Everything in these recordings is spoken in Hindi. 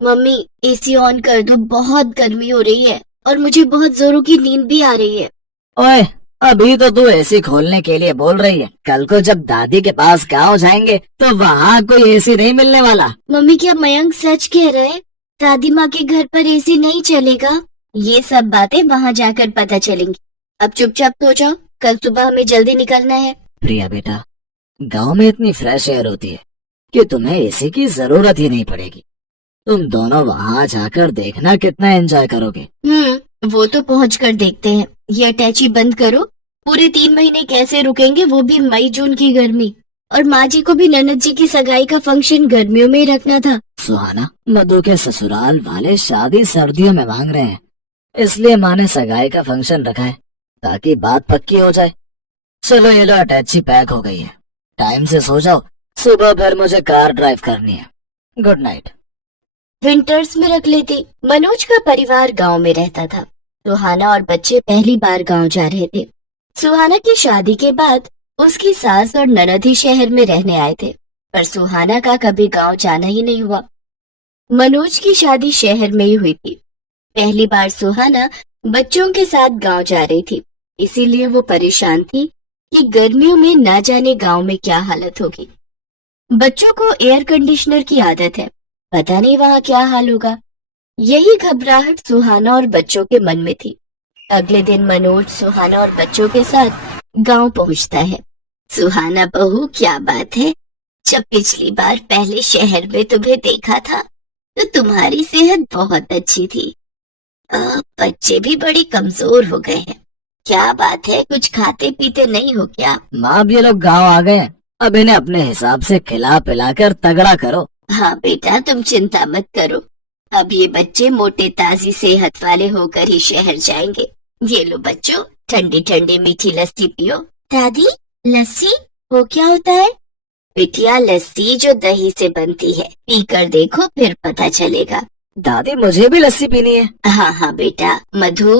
मम्मी एसी ऑन कर दो, बहुत गर्मी हो रही है और मुझे बहुत जोरों की नींद भी आ रही है। ओए, अभी तो तू एसी खोलने के लिए बोल रही है। कल को जब दादी के पास गाँव जाएंगे तो वहाँ कोई एसी नहीं मिलने वाला। मम्मी क्या मयंक सच कह रहे हैं? दादी माँ के घर पर एसी नहीं चलेगा? ये सब बातें वहाँ जाकर पता चलेंगी। अब चुपचाप सो जाओ, कल सुबह हमें जल्दी निकलना है। प्रिया बेटा, गांव में इतनी फ्रेश एयर होती है कि तुम्हें एसी की जरूरत ही नहीं पड़ेगी। तुम दोनों वहाँ जाकर देखना कितना एंजॉय करोगे। वो तो पहुँच कर देखते हैं। ये अटैची बंद करो। पूरे 3 महीने कैसे रुकेंगे, वो भी मई जून की गर्मी। और माँ जी को भी ननद जी की सगाई का फंक्शन गर्मियों में ही रखना था। सुहाना, मधु के ससुराल वाले शादी सर्दियों में मांग रहे हैं, इसलिए माँ ने सगाई का फंक्शन रखा है ताकि बात पक्की हो जाए। चलो ये लो, अटैची पैक हो गई है। टाइम से सो जाओ, सुबह फिर मुझे कार ड्राइव करनी है। Good night. विंटर्स में रख लेती। मनोज का परिवार गांव में रहता था। सुहाना और बच्चे पहली बार गांव जा रहे थे। सुहाना की शादी के बाद उसकी सास और ननद ही शहर में रहने आए थे, पर सुहाना का कभी गांव जाना ही नहीं हुआ। मनोज की शादी शहर में ही हुई थी। पहली बार सुहाना बच्चों के साथ गांव जा रही थी, इसीलिए वो परेशान थी कि गर्मियों में ना जाने गांव में क्या हालत होगी। बच्चों को एयर कंडीशनर की आदत है, पता नहीं वहाँ क्या हाल होगा। यही घबराहट सुहाना और बच्चों के मन में थी। अगले दिन मनोज सुहाना और बच्चों के साथ गांव पहुंचता है। सुहाना बहू, क्या बात है, जब पिछली बार पहले शहर में तुम्हें देखा था तो तुम्हारी सेहत बहुत अच्छी थी। बच्चे भी बड़े कमजोर हो गए हैं। क्या बात है, कुछ खाते पीते नहीं हो क्या? माँ, अब ये लोग गाँव आ गए हैं, अब इन्हें अपने हिसाब से खिला पिलाकर तगड़ा करो। हाँ बेटा, तुम चिंता मत करो। अब ये बच्चे मोटे ताजी सेहत वाले होकर ही शहर जाएंगे। ये लो बच्चों, ठंडी ठंडी मीठी लस्सी पियो। दादी, लस्सी वो क्या होता है? बिटिया, लस्सी जो दही से बनती है, पीकर देखो फिर पता चलेगा। दादी, मुझे भी लस्सी पीनी है। हाँ हाँ बेटा। मधु,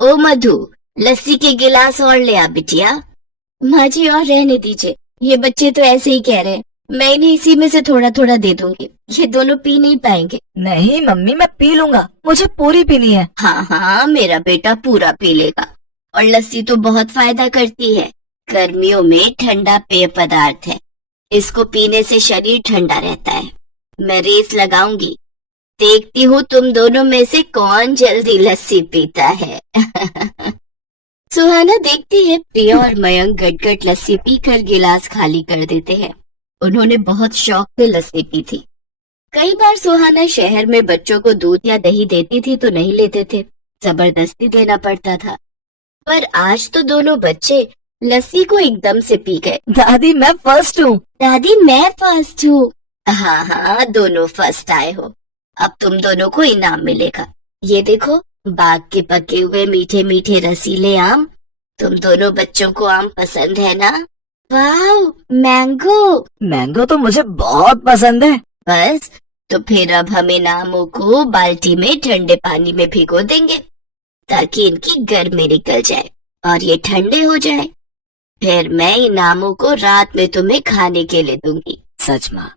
ओ मधु, लस्सी के गिलास और ले आ बिटिया। माँ जी, और रहने दीजिए, ये बच्चे तो ऐसे ही कह रहे हैं। मैं इन्हें इसी में से थोड़ा थोड़ा दे दूंगी, ये दोनों पी नहीं पाएंगे। नहीं मम्मी, मैं पी लूंगा, मुझे पूरी पीनी है। हाँ हाँ, मेरा बेटा पूरा पी लेगा। और लस्सी तो बहुत फायदा करती है। गर्मियों में ठंडा पेय पदार्थ है, इसको पीने से शरीर ठंडा रहता है। मैं रेस लगाऊंगी, देखती हूँ तुम दोनों में से कौन जल्दी लस्सी पीता है। सुहाना देखती है प्रिया और मयंक गट-गट लस्सी पीकर गिलास खाली कर देते हैं। उन्होंने बहुत शौक से लस्सी पी थी। कई बार सुहाना शहर में बच्चों को दूध या दही देती थी तो नहीं लेते थे, जबरदस्ती देना पड़ता था। पर आज तो दोनों बच्चे लस्सी को एकदम से पी गए। दादी, मैं फर्स्ट हूँ। दादी, मैं फर्स्ट हूँ। हाँ हाँ, दोनों फर्स्ट आए हो। अब तुम दोनों को इनाम मिलेगा। ये देखो, बाग के पके हुए मीठे मीठे रसीले आम। तुम दोनों बच्चों को आम पसंद है ना? वाह, मैंगो। मैंगो तो मुझे बहुत पसंद है। बस, तो फिर अब हम इन आमों को बाल्टी में ठंडे पानी में भिगो देंगे ताकि इनकी गर्मी निकल जाए और ये ठंडे हो जाए। फिर मैं इन आमों को रात में तुम्हें खाने के लिए दूंगी। सच माँ,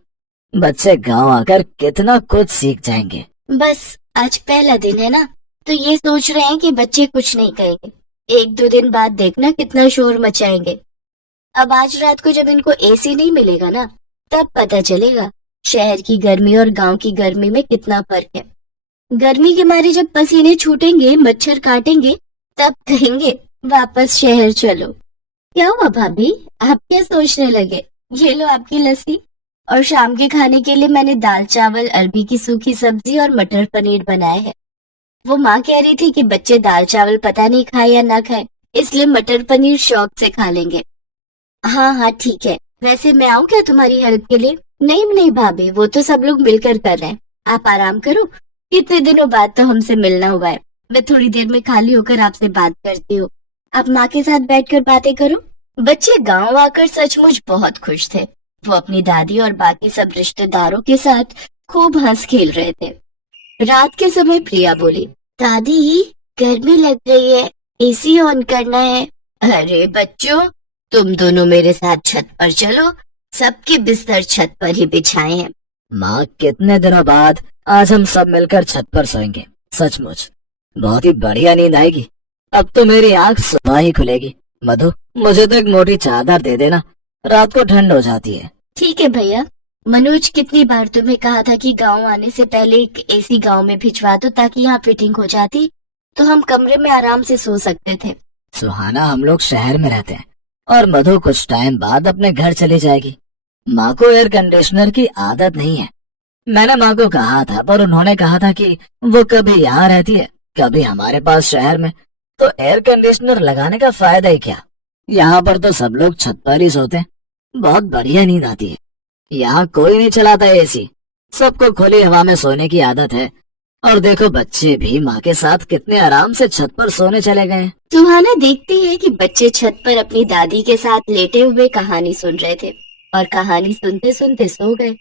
बच्चे गांव आकर कितना कुछ सीख जाएंगे। बस आज पहला दिन है ना, तो ये सोच रहे हैं कि बच्चे कुछ नहीं कहेंगे। 1-2 दिन बाद देखना कितना शोर मचाएंगे। अब आज रात को जब इनको एसी नहीं मिलेगा ना, तब पता चलेगा शहर की गर्मी और गांव की गर्मी में कितना फर्क है। गर्मी के मारे जब पसीने छूटेंगे, मच्छर काटेंगे, तब कहेंगे वापस शहर चलो। क्या हुआ भाभी, आप क्या सोचने लगे? ये लो आपकी लस्सी। और शाम के खाने के लिए मैंने दाल चावल, अरबी की सूखी सब्जी और मटर पनीर बनाए हैं। वो माँ कह रही थी कि बच्चे दाल चावल पता नहीं खाए या ना खाए, इसलिए मटर पनीर शौक से खा लेंगे। हाँ हाँ ठीक है। वैसे मैं आऊँ क्या तुम्हारी हेल्प के लिए? नहीं नहीं भाभी, वो तो सब लोग मिलकर कर रहे हैं। आप आराम करो, कितने दिनों बाद तो हमसे मिलना हुआ है। मैं थोड़ी देर में खाली होकर आपसे बात करती हूँ। आप माँ के साथ बैठकर बातें करो। बच्चे गांव आकर सचमुच बहुत खुश थे। वो अपनी दादी और बाकी सब रिश्तेदारों के साथ खूब हंस खेल रहे थे। रात के समय प्रिया बोली, दादी गर्मी लग रही है, एसी ऑन करना है। अरे बच्चों, तुम दोनों मेरे साथ छत पर चलो, सबके बिस्तर छत पर ही बिछाए हैं। माँ, कितने दिनों बाद आज हम सब मिलकर छत पर सोएंगे। सचमुच बहुत ही बढ़िया नींद आएगी। अब तो मेरी आंख सुबह ही खुलेगी। मधु, मुझे तो एक मोटी चादर दे देना, रात को ठंड हो जाती है। ठीक है भैया। मनोज, कितनी बार तुम्हें कहा था कि गांव आने से पहले एक एसी गांव में भिजवा दो ताकि यहाँ फिटिंग हो जाती तो हम कमरे में आराम से सो सकते थे। सुहाना, हम लोग शहर में रहते हैं और मधु कुछ टाइम बाद अपने घर चली जाएगी। माँ को एयर कंडीशनर की आदत नहीं है। मैंने माँ को कहा था, पर उन्होंने कहा था कि वो कभी यहाँ रहती है कभी हमारे पास शहर में, तो एयर कंडीशनर लगाने का फायदा ही क्या। यहाँ पर तो सब लोग छत पर ही सोते हैं, बहुत बढ़िया नींद आती है। यहाँ कोई नहीं चलाता एसी, सबको खुली हवा में सोने की आदत है। और देखो, बच्चे भी माँ के साथ कितने आराम से छत पर सोने चले गए। सुहाना देखती है कि बच्चे छत पर अपनी दादी के साथ लेटे हुए कहानी सुन रहे थे और कहानी सुनते सुनते सो गए।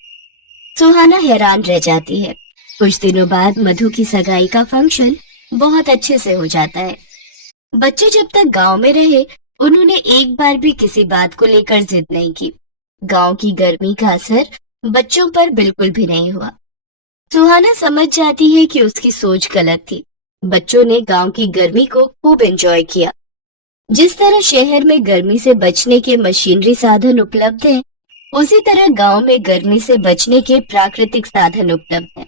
सुहाना हैरान रह जाती है। कुछ दिनों बाद मधु की सगाई का फंक्शन बहुत अच्छे से हो जाता है। बच्चे जब तक गांव में रहे, उन्होंने एक बार भी किसी बात को लेकर जिद नहीं की। गांव की गर्मी का असर बच्चों पर बिल्कुल भी नहीं हुआ। सुहाना समझ जाती है कि उसकी सोच गलत थी। बच्चों ने गांव की गर्मी को खूब एंजॉय किया। जिस तरह शहर में गर्मी से बचने के मशीनरी साधन उपलब्ध हैं, उसी तरह गांव में गर्मी से बचने के प्राकृतिक साधन उपलब्ध हैं।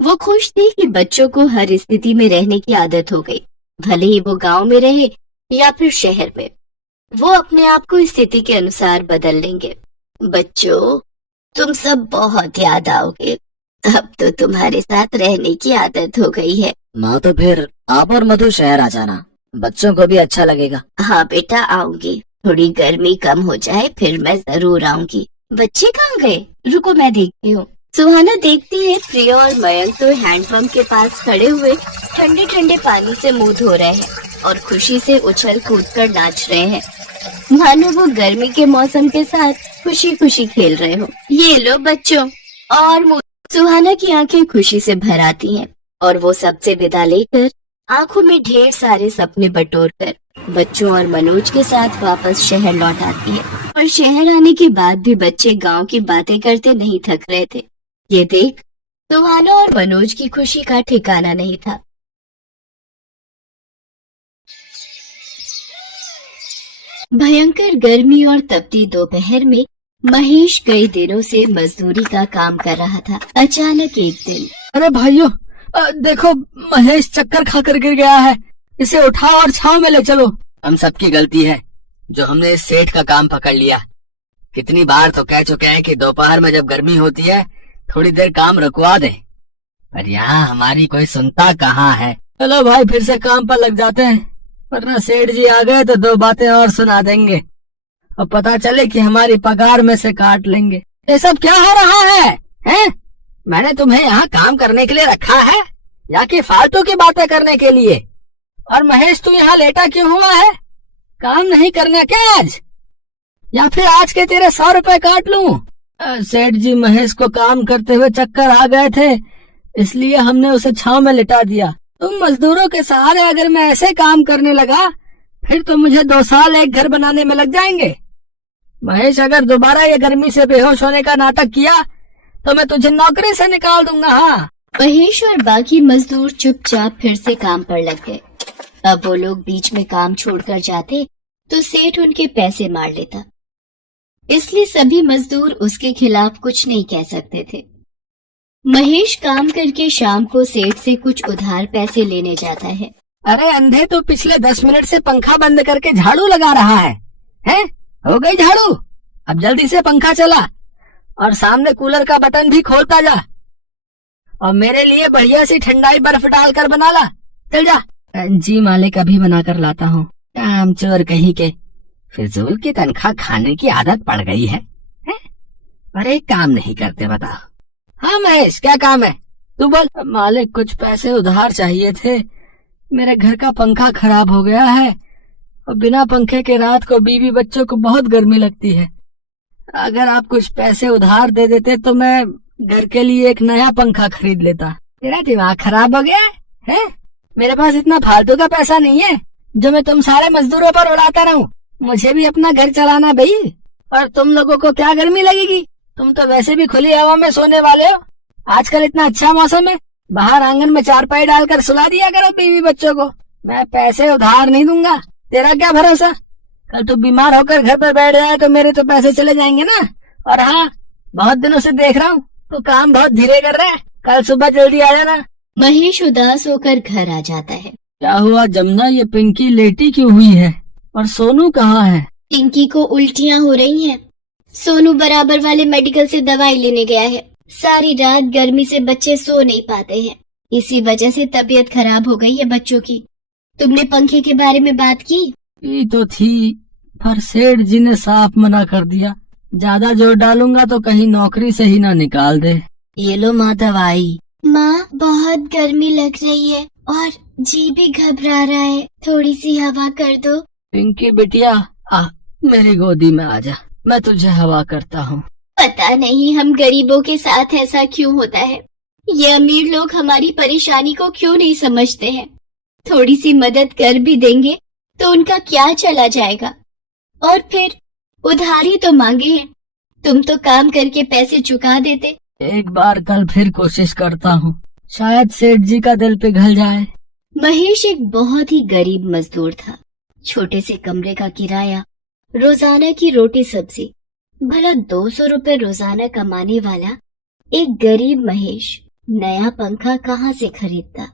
वो खुश थी कि बच्चों को हर स्थिति में रहने की आदत हो गई, भले ही वो गांव में रहे या फिर शहर में। वो अपने आप को स्थिति के अनुसार बदल लेंगे। बच्चों, तुम सब बहुत याद आओगे। अब तो तुम्हारे साथ रहने की आदत हो गई है। माँ, तो फिर आप और मधु शहर आ जाना, बच्चों को भी अच्छा लगेगा। हाँ बेटा, आऊंगी। थोड़ी गर्मी कम हो जाए फिर मैं जरूर आऊंगी। बच्चे कहाँ गए? रुको, मैं देखती हूँ। सुहाना देखती है प्रिया और मयंक तो हैंडपंप के पास खड़े हुए ठंडे ठंडे पानी से मुंह धो रहे हैं और खुशी से उछल कूद कर नाच रहे हैं, मानो वो गर्मी के मौसम के साथ खुशी खुशी खेल रहे हो। ये लो बच्चों, और सुहाना की आंखें खुशी से भर आती हैं और वो सबसे विदा लेकर आंखों में ढेर सारे सपने बटोरकर बच्चों और मनोज के साथ वापस शहर लौट आती है। और शहर आने के बाद भी बच्चे गांव की बातें करते नहीं थक रहे थे। ये देख सुहाना और मनोज की खुशी का ठिकाना नहीं था। भयंकर गर्मी और तपती दोपहर में महेश कई दिनों से मजदूरी का काम कर रहा था। अचानक एक दिन, अरे भाइयों, देखो, महेश चक्कर खाकर गिर गया है, इसे उठाओ और छांव में ले चलो। हम सबकी गलती है जो हमने इस सेठ का काम पकड़ लिया। कितनी बार तो कह चुके हैं कि दोपहर में जब गर्मी होती है थोड़ी देर काम रुकवा दे, पर यहाँ हमारी कोई सुनता कहाँ है। चलो भाई, फिर से काम पर लग जाते हैं, वरना सेठ जी आ गए तो दो बातें और सुना देंगे और पता चले कि हमारी पगार में से काट लेंगे। ये सब क्या हो रहा है, हैं? मैंने तुम्हें यहाँ काम करने के लिए रखा है या कि फालतू की बातें करने के लिए? और महेश, तू यहाँ लेटा क्यों हुआ है? काम नहीं करना क्या आज? या फिर आज के तेरे 100 रुपए काट लूं? सेठ जी महेश को काम करते हुए चक्कर आ गए थे, इसलिए हमने उसे छांव में लिटा दिया। तुम मजदूरों के सहारे अगर मैं ऐसे काम करने लगा फिर तो मुझे 2 साल एक घर बनाने में लग जाएंगे। महेश, अगर दोबारा ये गर्मी से बेहोश होने का नाटक किया तो मैं तुझे नौकरी से निकाल दूंगा। हाँ। महेश और बाकी मजदूर चुपचाप फिर से काम पर लग गए। अब वो लोग बीच में काम छोड़कर जाते तो सेठ उनके पैसे मार लेता, इसलिए सभी मजदूर उसके खिलाफ कुछ नहीं कह सकते थे। महेश काम करके शाम को सेठ से कुछ उधार पैसे लेने जाता है। अरे अंधे, तो पिछले 10 मिनट से पंखा बंद करके झाड़ू लगा रहा है, हैं? हो गई झाड़ू? अब जल्दी से पंखा चला और सामने कूलर का बटन भी खोलता जा और मेरे लिए बढ़िया सी ठंडाई बर्फ डालकर बना ला। चल जा। जी मालिक, अभी बनाकर लाता हूँ। काम चोर कहीं के, फिजूल की तनख्वाह खाने की आदत पड़ गई है? पर एक काम नहीं करते, बताओ। हाँ महेश, क्या काम है? तू बोल। मालिक, कुछ पैसे उधार चाहिए थे। मेरे घर का पंखा खराब हो गया है और बिना पंखे के रात को बीवी बच्चों को बहुत गर्मी लगती है। अगर आप कुछ पैसे उधार दे देते तो मैं घर के लिए एक नया पंखा खरीद लेता। तेरा दिमाग खराब हो गया है? मेरे पास इतना फालतू का पैसा नहीं है जो मैं तुम सारे मजदूरों पर उड़ाता रहूं। मुझे भी अपना घर चलाना भाई। और तुम लोगों को क्या गर्मी लगेगी? तुम तो वैसे भी खुली हवा में सोने वाले हो। आजकल इतना अच्छा मौसम है, बाहर आंगन में चारपाई डालकर सुला दिया करो बीवी बच्चों को। मैं पैसे उधार नहीं दूंगा, तेरा क्या भरोसा, कल तू बीमार होकर घर पर बैठ जाए तो मेरे तो पैसे चले जाएंगे ना। और हाँ, बहुत दिनों से देख रहा हूँ तो काम बहुत धीरे कर रहा है, कल सुबह जल्दी आ जाना। महेश उदास होकर घर आ जाता है। क्या हुआ जमुना, ये पिंकी लेटी क्यों हुई है और सोनू कहाँ है? पिंकी को उल्टियाँ हो रही हैं। सोनू बराबर वाले मेडिकल से दवाई लेने गया है। सारी रात गर्मी से बच्चे सो नहीं पाते हैं, इसी वजह से तबीयत खराब हो गई है बच्चों की। तुमने पंखे के बारे में बात की? ये तो थी, पर सेठ जी ने साफ मना कर दिया, ज्यादा जोर डालूंगा तो कहीं नौकरी से ही ना निकाल दे। ये लो माँ दवाई। माँ, बहुत गर्मी लग रही है और जी भी घबरा रहा है, थोड़ी सी हवा कर दो। पिंकी बिटिया, आ मेरी गोदी में आजा, मैं तुझे हवा करता हूँ। पता नहीं हम गरीबों के साथ ऐसा क्यों होता है, ये अमीर लोग हमारी परेशानी को क्यों नहीं समझते हैं। थोड़ी सी मदद कर भी देंगे तो उनका क्या चला जाएगा, और फिर उधारी तो मांगे हैं, तुम तो काम करके पैसे चुका देते। एक बार कल फिर कोशिश करता हूँ, शायद सेठ जी का दिल पिघल जाए। महेश एक बहुत ही गरीब मजदूर था। छोटे से कमरे का किराया, रोजाना की रोटी सब्जी, भला 200 रुपए रोजाना कमाने वाला एक गरीब महेश नया पंखा कहाँ से खरीदता।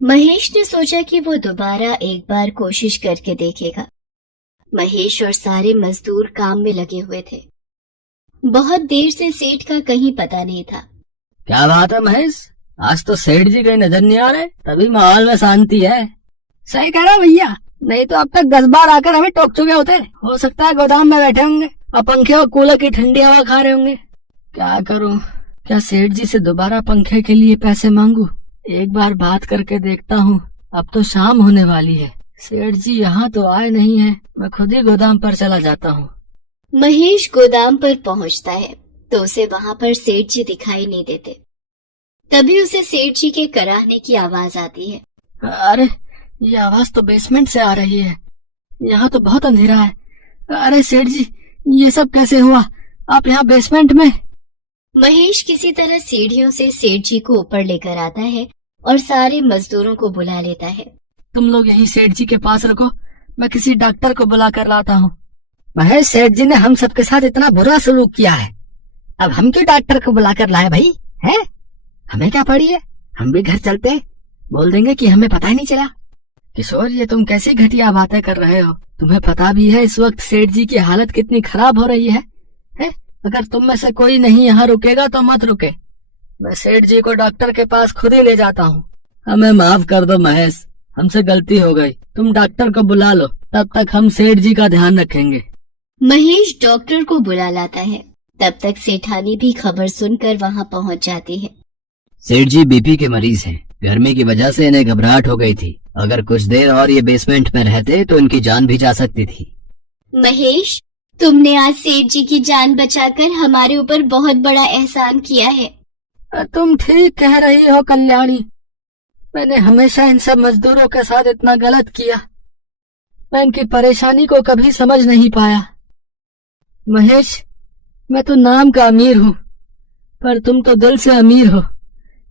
महेश ने सोचा कि वो दोबारा एक बार कोशिश करके देखेगा। महेश और सारे मजदूर काम में लगे हुए थे। बहुत देर से सेठ का कहीं पता नहीं था। क्या बात है महेश, आज तो सेठ जी कहीं नजर नहीं आ रहे, तभी माहौल में शांति है। सही कह रहा भैया, नहीं तो अब तक 10 बार आकर हमें टोक चुके होते। हो सकता है गोदाम में बैठे होंगे और पंखे और कूलर की ठंडी हवा खा रहे होंगे। क्या करूं, क्या सेठ जी से दोबारा पंखे के लिए पैसे मांगू? एक बार बात करके देखता हूँ। अब तो शाम होने वाली है, सेठ जी यहाँ तो आए नहीं है, मैं खुद ही गोदाम पर चला जाता हूँ। महेश गोदाम पर पहुँचता है तो उसे वहाँ पर सेठ जी दिखाई नहीं देते। तभी उसे सेठ जी के कराहने की आवाज आती है। अरे, ये आवाज तो बेसमेंट से आ रही है, यहाँ तो बहुत अंधेरा है। अरे सेठ जी, ये सब कैसे हुआ, आप यहाँ बेसमेंट में? महेश किसी तरह सीढ़ियों से सेठ जी को ऊपर लेकर आता है और सारे मजदूरों को बुला लेता है। तुम लोग यही सेठ जी के पास रखो, मैं किसी डॉक्टर को बुला कर लाता हूँ। महेश, सेठ जी ने हम सबके साथ इतना बुरा सलूक किया है, अब हम क्यों डॉक्टर को बुला कर लाए भाई? है, हमें क्या पड़ी है, हम भी घर चलते, बोल देंगे कि हमें पता ही नहीं चला। किशोर, ये तुम कैसी घटिया बातें कर रहे हो? तुम्हें पता भी है इस वक्त सेठ जी की हालत कितनी खराब हो रही है? अगर तुम में से कोई नहीं यहाँ रुकेगा तो मत रुके, मैं सेठ जी को डॉक्टर के पास खुद ही ले जाता हूँ। हमें माफ कर दो महेश, हमसे गलती हो गई, तुम डॉक्टर को बुला लो, तब तक हम सेठ जी का ध्यान रखेंगे। महेश डॉक्टर को बुला लाता है। तब तक सेठानी भी खबर सुनकर वहाँ पहुँच जाती है। सेठ जी बीपी के मरीज हैं, गर्मी की वजह से इन्हें घबराहट हो गई थी, अगर कुछ देर और ये बेसमेंट में रहते तो इनकी जान भी जा सकती थी। महेश, तुमने आज सेठ जी की जान बचाकर हमारे ऊपर बहुत बड़ा एहसान किया है। तुम ठीक कह रही हो कल्याणी, मैंने हमेशा इन सब मजदूरों के साथ इतना गलत किया, मैं इनकी परेशानी को कभी समझ नहीं पाया। महेश, मैं तो नाम का अमीर हूँ, पर तुम तो दिल से अमीर हो,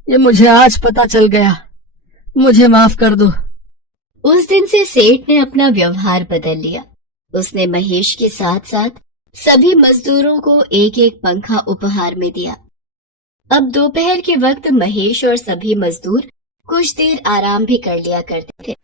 ये मुझे आज पता चल गया, मुझे माफ कर दो। उस दिन से सेठ ने अपना व्यवहार बदल लिया। उसने महेश के साथ साथ सभी मजदूरों को एक एक पंखा उपहार में दिया। अब दोपहर के वक्त महेश और सभी मजदूर कुछ देर आराम भी कर लिया करते थे।